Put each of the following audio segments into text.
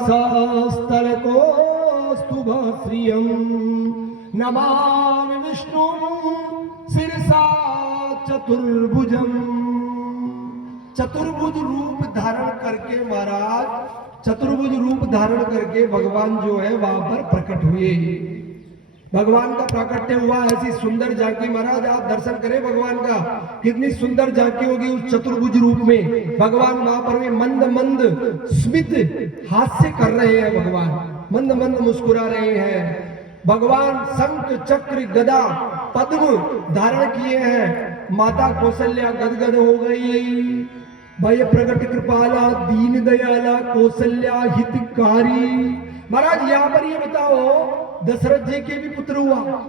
वक्षस्थलकोस्तुभश्रियं नमामि विष्णुं शिरसा चतुर्भुजं। चतुर्भुज रूप धारण करके महाराज, चतुर्भुज रूप धारण करके भगवान जो है वहां पर प्रकट हुए। भगवान का प्राकट्य हुआ, ऐसी सुंदर झांकी महाराज आप दर्शन करें भगवान का, कितनी सुंदर झांकी होगी उस चतुर्भुज रूप में। भगवान वहां पर मंद मंद स्मित हास्य कर रहे हैं, भगवान मंद मंद मुस्कुरा रहे हैं। भगवान शंख चक्र गदा पद्म धारण किए हैं। माता कौशल्या गदगद हो गई। भय प्रगट कृपाला दीन दयाला कौशल्या हितकारी। महाराज यहाँ पर ये बताओ, दशरथ जी के भी पुत्र हुआ,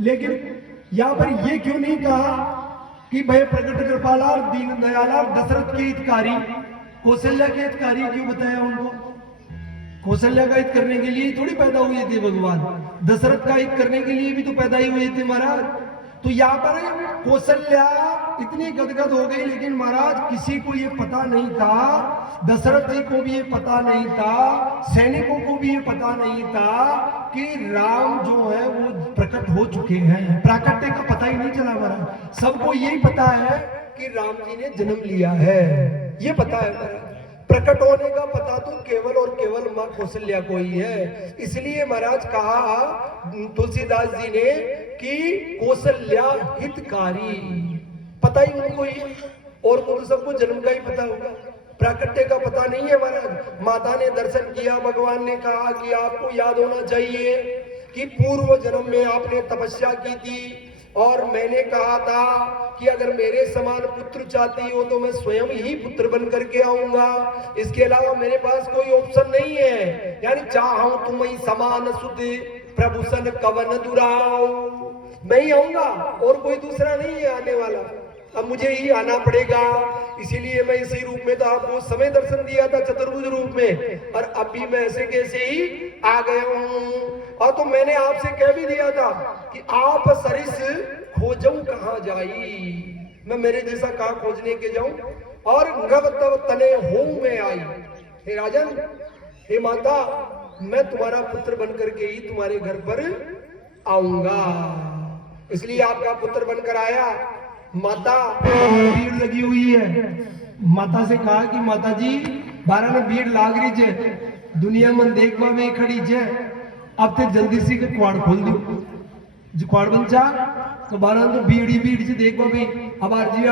लेकिन यहाँ पर ये क्यों नहीं कहा कि भय प्रगट कृपाला और दीन दयाला दशरथ के हितकारी, कौशल्या के हितकारी क्यों बताया उनको? कौशल्या का हित करने के लिए थोड़ी पैदा हुए थे भगवान, दशरथ का हित करने के लिए भी तो पैदा ही हुए थे महाराज। तो यहाँ पर कौशल्या इतनी गदगद हो गई, लेकिन महाराज किसी को ये पता नहीं था, दशरथ जी को भी ये पता नहीं था, सैनिकों को भी ये पता नहीं था कि राम जो है वो प्रकट हो चुके हैं। प्राकट्य का पता ही नहीं चला महाराज। सबको यही पता है कि राम जी ने जन्म लिया है, ये पता है महाराज। प्रकट होने का पता तो केवल और केवल मां कौशल्या को ही है। इसलिए महाराज कहा तुलसीदास जी ने कि कौशल्या हितकारी, पता ही उनको ही, और उनको सबको जन्म का ही पता होगा, प्राकट्य का पता नहीं है महाराज। माता ने दर्शन किया, भगवान ने कहा कि आपको याद होना चाहिए कि पूर्व जन्म में आपने तपस्या की थी और मैंने कहा था कि अगर मेरे समान पुत्र चाहती हो तो मैं स्वयं ही पुत्र बन करके आऊंगा, इसके अलावा मेरे पास कोई ऑप्शन नहीं है। यानी चाहूं तुम्हें समान सुध प्रभुसन कवन दुराओ, मैं ही आऊंगा और कोई दूसरा नहीं है आने वाला, अब मुझे ही आना पड़ेगा। इसीलिए मैं इसी रूप में तो आपको समय दर्शन दिया था चतुर्भुज रूप में, और अभी मैं ऐसे कैसे ही आ गया हूं। और तो मैंने आपसे कह भी दिया था कि आप सरिस खोजऊं कहां जाई, मैं मेरे जैसा कहां खोजने के जाऊं, और नव तव तने हो मैं आई। हे राजन, हे माता, मैं तुम्हारा पुत्र बनकर के ही तुम्हारे घर पर आऊंगा, इसलिए आपका पुत्र बनकर आया। माता भीड़ लगी हुई है, माता से कहा कि माता जी बारह में भीड़ लाग रही है, दुनिया मन देखवा में खड़ी है, अब ते जल्दी से क्वाड़ खोल दो, जो क्वाड़ बन जा तो बारह तो भीड़ ही भीड़ से देखवा भी अब आरजी